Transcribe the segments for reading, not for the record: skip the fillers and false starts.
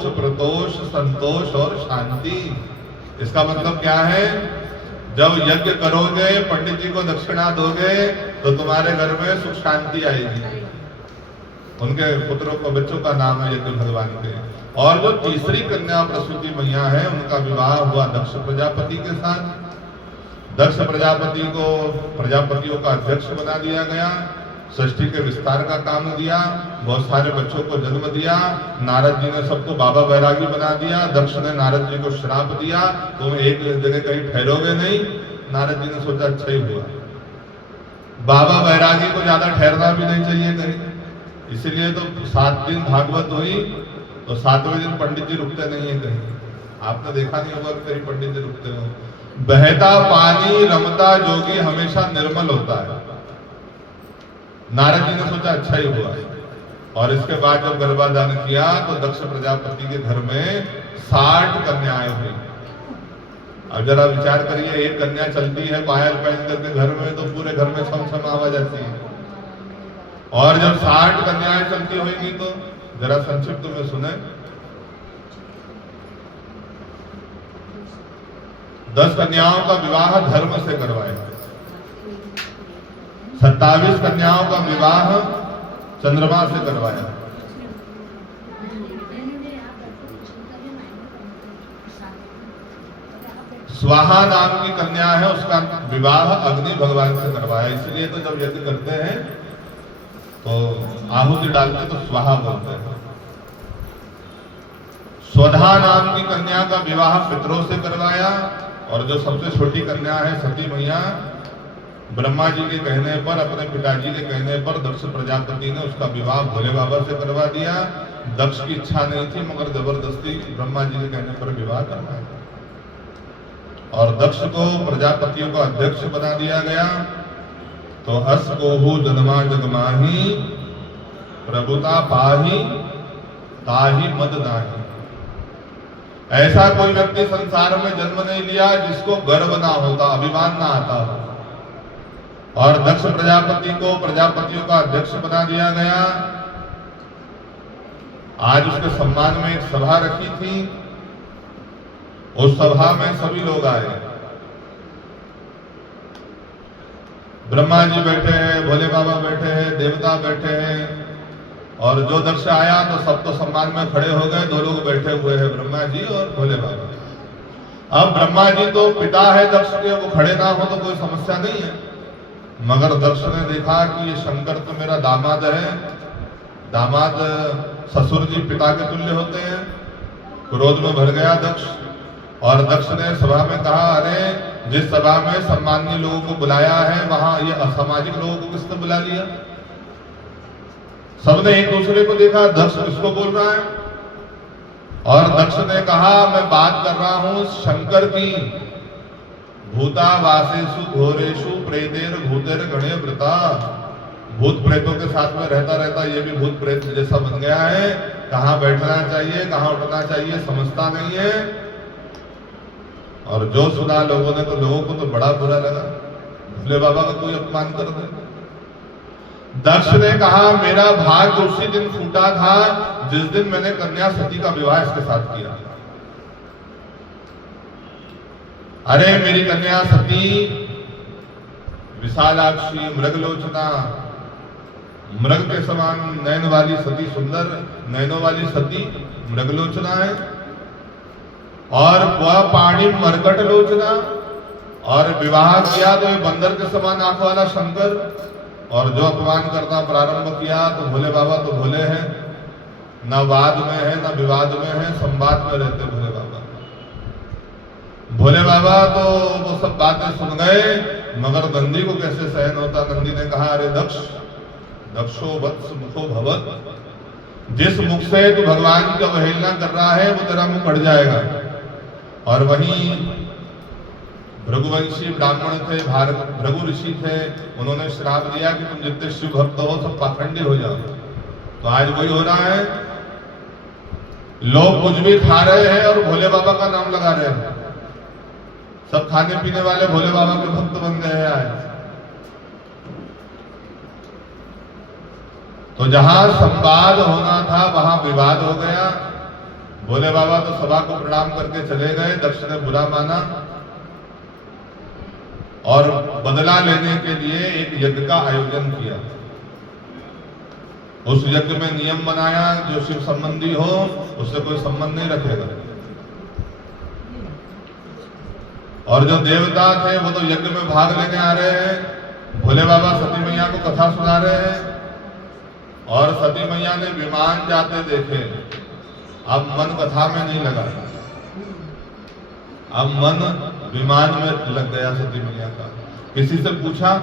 तोष, प्रतोष, संतोष और शांति। इसका मतलब क्या है? जब यज्ञ करोगे, पंडित जी को दक्षिणा दोगे, तो तुम्हारे घर में सुख शांति आएगी। उनके पुत्रों को, बच्चों का नाम है यज्ञ भगवान के। और जो तीसरी कन्या प्रसूति मैया है, उनका विवाह हुआ दक्ष प्रजापति के साथ। दक्ष प्रजापति को प्रजापतियों का अध्यक्ष बना दिया गया, सृष्टि के विस्तार का काम दिया, बहुत सारे बच्चों को जन्म दिया। नारद जी ने सबको बाबा बैरागी बना दिया। दक्ष ने नारद जी को श्राप दिया, तुम एक जगह कहीं ठहरोगे नहीं। नारद जी ने सोचा अच्छा ही हुआ, बाबा बैरागी को ज्यादा ठहरना भी नहीं चाहिए कहीं। इसीलिए तो 7 दिन भागवत हुई, तो 7वें दिन पंडित जी रुकते नहीं है कहीं। आपने देखा नहीं होगा कहीं पंडित जी रुकते हो। बहता पानी रमता जोगी हमेशा निर्मल होता है। नारद जी ने सोचा अच्छा ही हुआ है। और इसके बाद जब गर्भाधान किया तो दक्ष प्रजापति के घर में 60 कन्याएं हुई। अब जरा विचार करिए, एक कन्या चलती है पायल पहन करके घर में, तो पूरे घर में छम आवाज आती है। और जब 60 कन्याएं चलती होंगी तो जरा संक्षिप्त में सुने। 10 कन्याओं का विवाह धर्म से करवाया, 27 कन्याओं का विवाह चंद्रमा से करवाया। स्वाहा नाम की कन्या है, उसका विवाह अग्नि भगवान से करवाया। इसलिए तो जब यज्ञ करते हैं तो आहुति डालते तो स्वाहा बोलते हैं। स्वधा नाम की कन्या का विवाह पितरों से करवाया। और जो सबसे छोटी कन्या है सती मैया, ब्रह्मा जी के कहने पर, अपने पिताजी के कहने पर दक्ष प्रजापति ने उसका विवाह भोले बाबा से करवा दिया। दक्ष की इच्छा नहीं थी, मगर जबरदस्ती ब्रह्मा जी के कहने पर विवाह करवाया। और दक्ष को प्रजापतियों का अध्यक्ष बना दिया गया। तो अस कोहु जन्मा जगमाही, प्रभुता पाही ताही मद नाही। ऐसा कोई व्यक्ति संसार में जन्म नहीं लिया जिसको गर्व ना होता, अभिमान ना आता हो। और दक्ष प्रजापति को प्रजापतियों का अध्यक्ष बना दिया गया। आज उसके सम्मान में एक सभा रखी थी। उस सभा में सभी लोग आए। ब्रह्मा जी बैठे हैं, भोले बाबा बैठे हैं, देवता बैठे हैं। और जो दक्ष आया तो सब तो सम्मान में खड़े हो गए। 2 लोग बैठे हुए हैं, ब्रह्मा जी और भोले बाबा। अब ब्रह्मा जी तो पिता है दक्ष के, वो खड़े ना हो तो कोई समस्या नहीं है। मगर दक्ष ने देखा कि ये शंकर तो मेरा दामाद है, दामाद ससुर जी पिता के तुल्य होते हैं। क्रोध में भर गया दक्ष। और दक्ष ने सभा में कहा, अरे जिस सभा में सम्मानीय लोगों को बुलाया है, वहां ये असामाजिक लोगों को किसने बुला लिया? सबने एक दूसरे को देखा, दक्ष किसको बोल रहा है? और दक्ष ने कहा, मैं बात कर रहा हूं शंकर की। भूता वासेषु घोरेषु प्रेतेर भूतेर गणे व्रता। भूत प्रेतों के साथ में रहता रहता ये भी भूत प्रेत जैसा बन गया है। कहाँ बैठना चाहिए, कहाँ उठना चाहिए समझता नहीं है। और जो सुना लोगों ने, तो लोगों को तो बड़ा बुरा लगा, भोले बाबा का कोई अपमान कर दे। दक्ष ने कहा, मेरा भाग्य उसी दिन फूटा था जिस दिन मैंने कन्या सती का विवाह इसके साथ किया। अरे मेरी कन्या सती विशालाक्षी, मृगलोचना, मृग के समान नयन वाली सती, सुंदर नयनों वाली सती मृगलोचना है। और वह पाणी मरकट लोचना। और विवाह किया तो ये बंदर के समान आंख वाला शंकर। और जो अपमान करना प्रारंभ किया तो भोले बाबा तो भोले हैं, न वाद में है न विवाद में है, संवाद में रहते भोले बाबा। भोले बाबा तो वो सब बातें सुन गए, मगर नंदी को कैसे सहन होता। नंदी ने कहा, अरे दक्ष, दक्षो वत्स मुखो भवत। जिस मुख से तू भगवान की अवहेलना कर रहा है वो तेरा मुख कट जाएगा। और वहीं भृगुवंशी ब्राह्मण थे, भृगु ऋषि थे, उन्होंने श्राप दिया कि तुम जितने शिव भक्त हो सब पाखंडी हो जाओ। तो आज वही हो रहा है, लोग कुछ भी खा रहे हैं और भोले बाबा का नाम लगा रहे हैं। सब खाने पीने वाले भोले बाबा के भक्त बन गए हैं आज। तो जहां संवाद होना था वहां विवाद हो गया। भोले बाबा तो सभा को प्रणाम करके चले गए। दक्ष ने बुरा माना और बदला लेने के लिए एक यज्ञ का आयोजन किया। उस यज्ञ में नियम बनाया, जो शिव संबंधी हो उससे कोई संबंध नहीं रखेगा। और जो देवता थे वो तो यज्ञ में भाग लेने आ रहे हैं। भोले बाबा सती मैया को कथा सुना रहे हैं और सती मैया ने विमान जाते देखे। अब मन कथा में नहीं लगा, अब मन विमान में लग गया सती मैया का। किसी से पूछा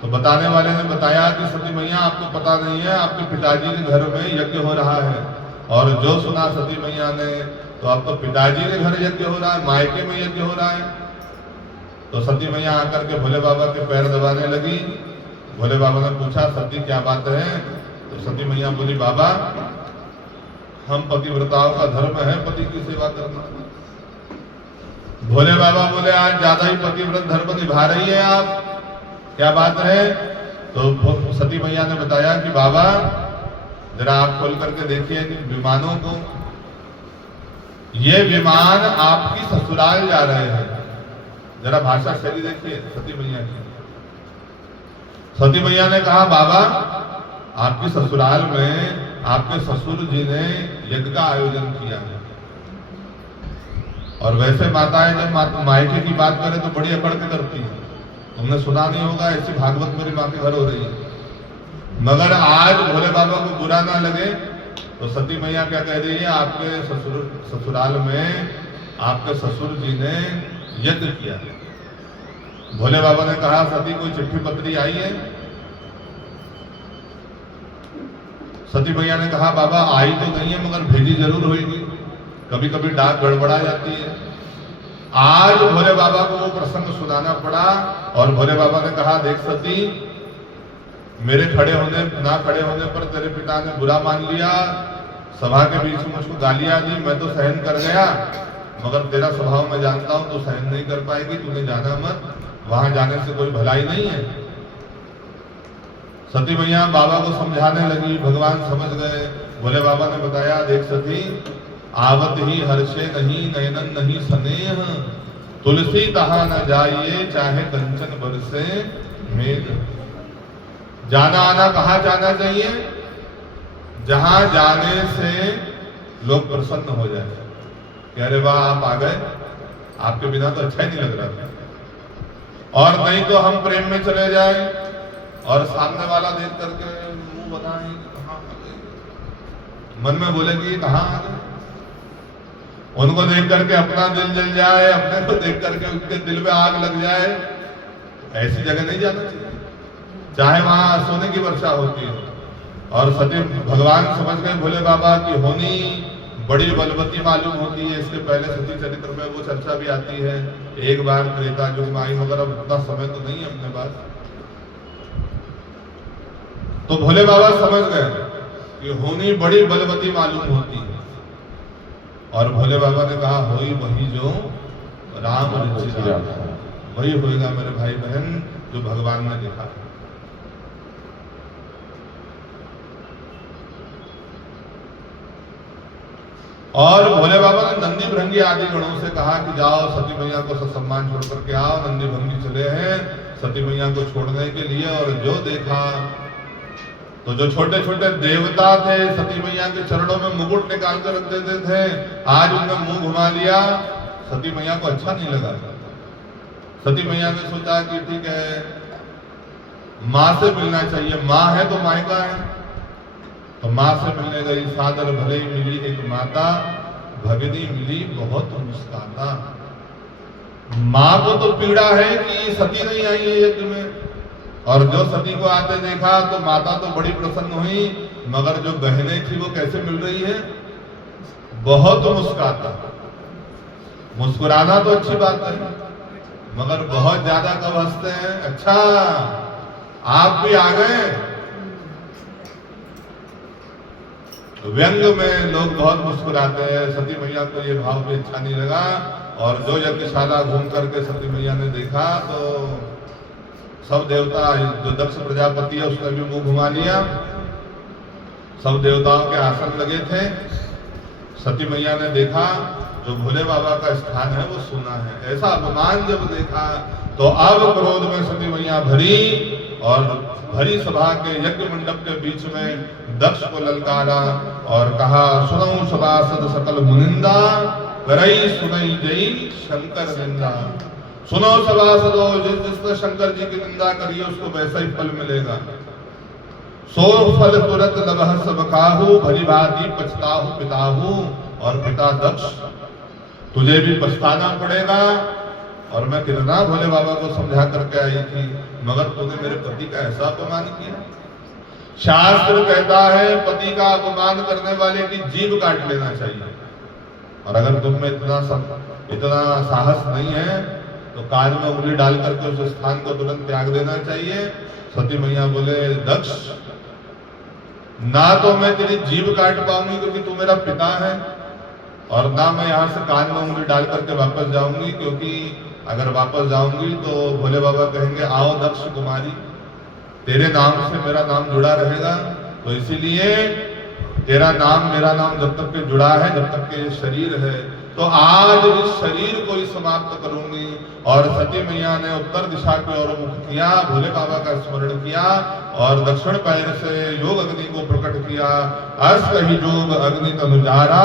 तो बताने वाले ने बताया कि सती मैया आपको पता नहीं है, आपके पिताजी के घर में यज्ञ हो रहा है। और जो सुना सती मैया ने तो अब तो पिताजी के घर यज्ञ हो रहा है, मायके में यज्ञ हो रहा है। तो सती मैया आकर के भोले बाबा के पैर दबाने लगी। भोले बाबा ने पूछा सती क्या बात है? तो सती मैया बोली बाबा हम पतिव्रताओं का धर्म है पति की सेवा करना। भोले बाबा बोले आज ज्यादा ही पतिव्रत धर्म निभा रही है आप, क्या बात है? तो सती मैया ने बताया कि बाबा जरा आप खोल करके देखिए विमानों को, ये विमान आपकी ससुराल जा रहे हैं। जरा भाषा शैली देखिए सती मैया की। सती मैया ने कहा बाबा आपकी ससुराल में आपके ससुर जी ने यज्ञ का आयोजन किया है। और वैसे माताएं जब मायके की बात करें तो बड़ी अकड़ के करती है। तुमने सुना नहीं होगा ऐसी भागवत मेरी माँ के घर हो रही है। मगर आज भोले बाबा को बुरा ना लगे तो सती मैया क्या कह रही है, आपके ससुराल में आपके ससुर जी ने यज्ञ किया। भोले बाबा ने कहा सती कोई चिट्ठी पत्री आई है? सती मैया ने कहा बाबा आई तो नहीं है मगर भेजी जरूर होगी, कभी कभी डाक गड़बड़ा जाती है। आज भोले बाबा को वो प्रसंग सुनाना पड़ा और भोले बाबा ने कहा देख सती मेरे खड़े होने ना खड़े होने पर तेरे पिता ने बुरा मान लिया, सभा के बीच में मुझको गालियां दी, मैं तो सहन कर गया मगर तेरा स्वभाव मैं जानता हूं तो सहन नहीं कर पाएगी, तूने जाना मत, वहां जाने से कोई भलाई नहीं है। सती मैया बाबा को समझाने लगी, भगवान समझ गए। भोले बाबा ने बताया देख सती आवत ही हर्षे नहीं नयनन नहीं स्नेह, तुलसी तहा न जाइए चाहे कंचन बरसे मेघ। जाना आना कहाँ जाना चाहिए? जहां जाने से लोग प्रसन्न हो जाए, कह रहे वाह आप आ गए, आपके बिना तो अच्छा ही नहीं लग रहा था। और नहीं तो हम प्रेम में चले जाए और सामने वाला देख करके मुंह बनाए कहाँ मन में बोलेगी कहाँ आ गए। उनको देख करके अपना दिल जल जाए, अपने को देख करके उनके दिल में आग लग जाए, ऐसी जगह नहीं जाना चाहिए चाहे वहां सोने की वर्षा होती है। और सती भगवान समझ गए भोले बाबा की होनी बड़ी बलवती मालूम होती है। इसके पहले सती चरित्र में वो चर्चा भी आती है, एक बार त्रेता युग में आई मगर अब उतना समय तो नहीं है अपने पास। तो भोले बाबा समझ गए कि होनी बड़ी बलवती मालूम होती है। और भोले बाबा ने कहा होई वही जो राम रुचि, वही होएगा मेरे भाई बहन जो भगवान ने देखा। और भोले बाबा ने नंदी भृंगी आदि गणों से कहा कि जाओ सती मैया को सम्मान छोड़ करके आओ। नंदी भृंगी चले हैं सती मैया को छोड़ने के लिए। और जो देखा तो जो छोटे छोटे देवता थे सती मैया के चरणों में मुकुट निकाल कर रख देते थे, आज उनने मुंह घुमा लिया। सती मैया को अच्छा नहीं लगा। सती मैया ने सोचा कि ठीक है माँ से मिलना चाहिए, माँ है तो मायका है। तो माँ से मिलने गई, सादर भले मिली एक माता, भगनी मिली बहुत मुस्काता। माँ को तो पीड़ा है कि सती नहीं आई है यज्ञ में, और जो सती को आते देखा तो माता तो बड़ी प्रसन्न हुई, मगर जो बहनें थी वो कैसे मिल रही है? बहुत मुस्काता। मुस्कुराना तो अच्छी बात है मगर बहुत ज्यादा कब हंसते हैं? अच्छा आप भी आ गए। व्यंग में लोग बहुत मुस्कुराते हैं। सती मैया को ये भाव भी अच्छा नहीं लगा। और जो यज्ञशाला घूम करके सती मैया ने देखा तो सब देवता, जो दक्ष प्रजापति है उसने भी मुंह घुमा लिया। सब देवताओं के आसन लगे थे, सती मैया ने देखा जो भोले बाबा का स्थान है वो सुना है, ऐसा अपमान जब देखा तो अब क्रोध में सती मैया भरी और भरी सभा के यज्ञ मंडप के बीच में दक्ष को ललकारा और कहा, सुनऊ सभासद सकल मुनिंदा, करई सुनई जई शंकर निंदा। सुनो सभासदों, जिसने शंकर जी की निंदा करी उसको वैसा ही फल मिलेगा। सो फल तुरंत लबह सब काहू, भली भांति पछताहू पिताहू। और पिता दक्ष, तुझे भी पछताना पड़ेगा। और मैं कितना भोले बाबा को समझा करके आई थी, मगर तूने मेरे पति का ऐसा अपमान किया। शास्त्र कहता है पति का अपमान करने वाले की जीभ काट लेना चाहिए। और अगर तुम में इतना साहस नहीं है तो कान में उंगली डाल करके उस स्थान को तुरंत त्याग देना चाहिए। सती मैया बोले, दक्ष, ना तो मैं तेरी जीभ काट पाऊंगी क्योंकि तू मेरा पिता है, और ना मैं यहाँ से कान में उंगली डाल करके वापस जाऊंगी, क्योंकि अगर वापस जाऊंगी तो भोले बाबा कहेंगे, आओ दक्ष कुमारी, तेरे नाम से मेरा नाम जुड़ा रहेगा। तो इसीलिए तेरा नाम मेरा नाम जब तक के जुड़ा है, जब तक के शरीर है, तो आज इस शरीर को ही समाप्त करूंगी। और सती मैया ने उत्तर दिशा की ओर मुख किया, भोले बाबा का स्मरण किया और दक्षिण पैर से योग अग्नि को प्रकट किया। अस्त ही योग अग्नि तनुजारा,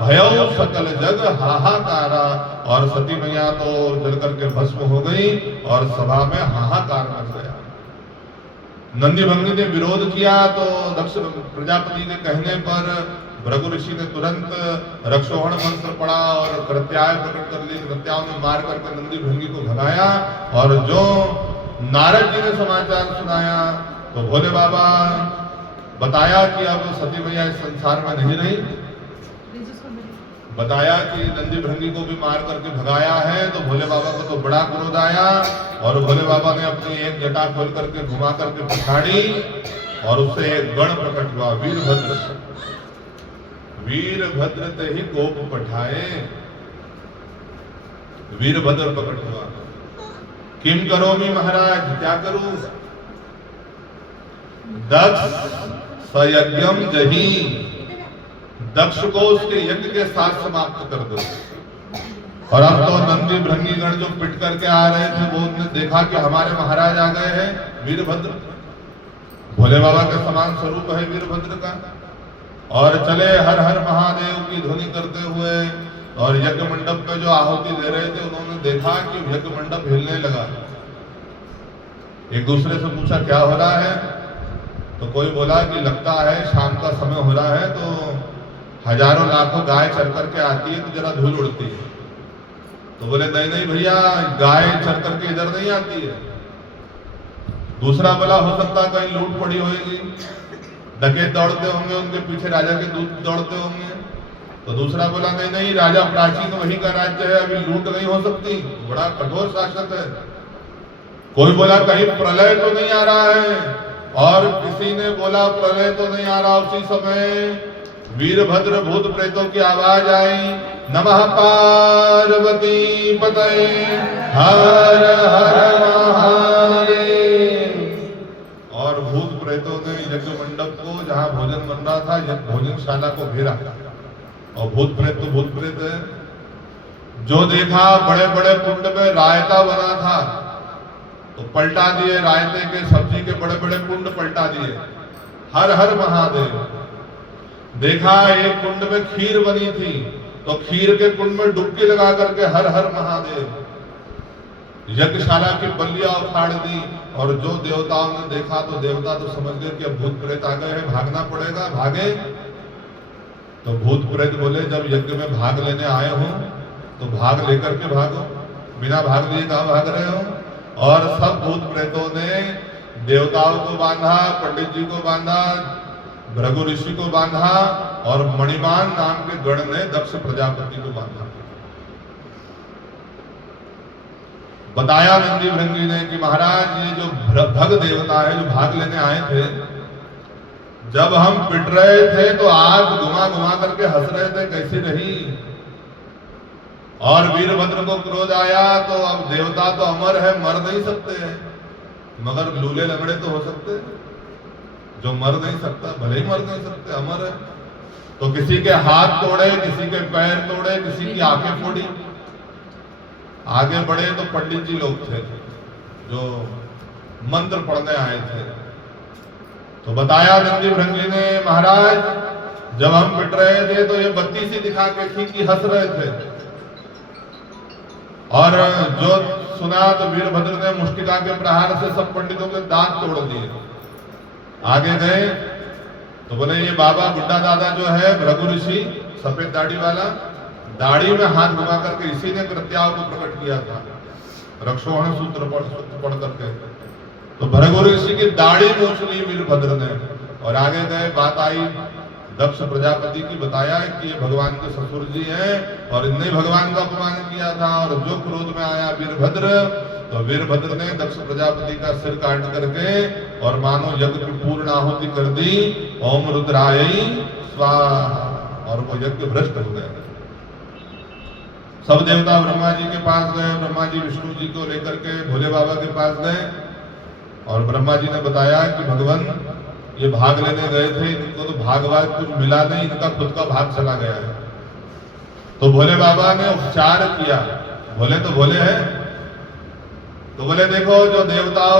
भयो सकल जग हाहाकारा। और सती मैया तो जल करके भस्म हो गई और सभा में हाहाकार मच गया। नंदी भंगी ने विरोध किया तो दक्ष प्रजापति के कहने पर भृगु ऋषि ने तुरंत रक्षोहण मंत्र पढ़ा और कृत्याय प्रकट कर ली। कृत्याओं ने मार करके नंदी भृंगी को भगाया। और जो नारद जी ने समाचार सुनाया तो भोले बाबा बताया कि अब सती मैया इस संसार में नहीं रही। बताया कि नंदी भृंगी को भी मार करके भगाया है। तो भोले बाबा को तो बड़ा क्रोध आया और भोले बाबा ने अपनी एक जटा खोल करके घुमा करके पिछाड़ी और उससे एक गण प्रकट हुआ, वीरभद्र। वीरभद्र ते ही कोप पठाए, वीरभद्र प्रकट हुआ। किम करोमि महाराज, क्या करूं? दक्ष सयज्ञम जही, दक्ष को उसके यज्ञ के साथ समाप्त कर दो। और अब तो नंदी भृंगी गण जो पिट करके आ रहे थे वो उन्होंने देखा कि हमारे महाराज आ गए हैं वीरभद्र। भोले बाबा के समान स्वरूप है वीरभद्र का। और चले हर हर महादेव की ध्वनि करते हुए और यज्ञ मंडप में जो आहुति दे रहे थे उन्होंने देखा कि यज्ञ मंडप हिलने लगा। एक दूसरे से पूछा क्या हो रहा है? तो कोई बोला कि लगता है शाम का समय हो रहा है तो हजारों लाखों गाय चर करके आती है तो जरा धूल उड़ती है। तो बोले नहीं नहीं भैया, गाय चर करके इधर नहीं आती है। दूसरा बोला हो सकता है कहीं लूट पड़ी होगी, डकैत दौड़ते होंगे, उनके पीछे राजा के दूत दौड़ते होंगे। तो दूसरा बोला नहीं नहीं, राजा प्राचीन वही का राज्य है, अभी लूट नहीं हो सकती, बड़ा कठोर शासक है। कोई बोला कहीं प्रलय तो नहीं आ रहा है, और किसी ने बोला प्रलय तो नहीं आ रहा। उसी समय वीरभद्र भूत प्रेतों की आवाज आई, नमः पार्वती पतये हर हर महादेव। और भूत प्रेतों ने यज्ञ मंडप को जहां भोजन बन रहा था भोजनशाला को घेरा। और भूत प्रेत तो भूत प्रेत है। जो देखा बड़े बड़े कुंड में रायता बना था तो पलटा दिए, रायते के सब्जी के बड़े बड़े कुंड पलटा दिए। हर हर महादेव। देखा एक कुंड में खीर बनी थी तो खीर के कुंड में डुबकी लगा करके हर हर महादेव। यज्ञशाला की बलिया उखाड़ दी। और जो देवताओं ने देखा तो देवता तो समझ गए कि अब भूत प्रेत आ गए हैं, भागना पड़ेगा। भागे तो भूत प्रेत बोले जब यज्ञ में भाग लेने आए हो तो भाग लेकर के भागो, बिना भाग लिए कहां भाग रहे हो। और सब भूत प्रेतों ने देवताओं को बांधा, पंडित जी को बांधा, भृगु ऋषि को बांधा और मणिमान नाम के गण ने दक्ष प्रजापति को बांधा। बताया नंदी भृंगी ने कि महाराज ये जो भग देवता है जो भाग लेने आए थे, जब हम पिट रहे थे तो आग घुमा घुमा करके हंस रहे थे कैसी रही। और वीरभद्र को क्रोध आया तो अब देवता तो अमर है, मर नहीं सकते हैं, मगर लूले लंगड़े तो हो सकते हैं। जो मर नहीं सकता भले ही मर नहीं सकते, अमर है। तो किसी के हाथ तोड़े, किसी के पैर तोड़े, किसी की आंखें फोड़ी। आगे बढ़े तो पंडित जी लोग थे जो मंत्र पढ़ने आए थे। तो बताया नंदी भृंगी ने, महाराज जब हम पिट रहे थे तो ये बत्ती सी दिखा के थी कि हंस रहे थे, और जो सुना तो वीरभद्र ने मुष्टिका के प्रहार से सब पंडितों के दांत तोड़ दिए। आगे गए तो बोले ये बाबा बुड्ढा दादा जो है भृगु ऋषि, सफेद दाढ़ी वाला, दाढ़ी में हाथ घुमा करके इसी ने कृत्याओं को प्रकट किया था, रक्षोहण सूत्र पढ़ करके। तो भृगु ऋषि की दाढ़ी नोच ली वीरभद्र ने। और आगे गए, बात आई दक्ष प्रजापति की, बताया कि ये भगवान के ससुर जी हैं और इनने भगवान का अपमान किया था। और जो क्रोध में आया वीरभद्र, तो वीरभद्र ने दक्ष प्रजापति का सिर काट करके और मानो यज्ञ की पूर्ण आहुति कर दी, ओम रुद्राय स्वाहा, और वो यज्ञ भ्रष्ट हो गए। सब देवता ब्रह्मा जी के पास गए, ब्रह्मा जी विष्णु जी को लेकर के भोले बाबा के पास गए, और ब्रह्मा जी ने बताया कि भगवान ये भाग लेने गए थे, इनको तो भागवाद कुछ मिला नहीं, इनका खुद का भाग चला गया है। तो भोले बाबा ने उपचार किया। भोले तो भोले हैं, तो बोले देखो जो देवताओं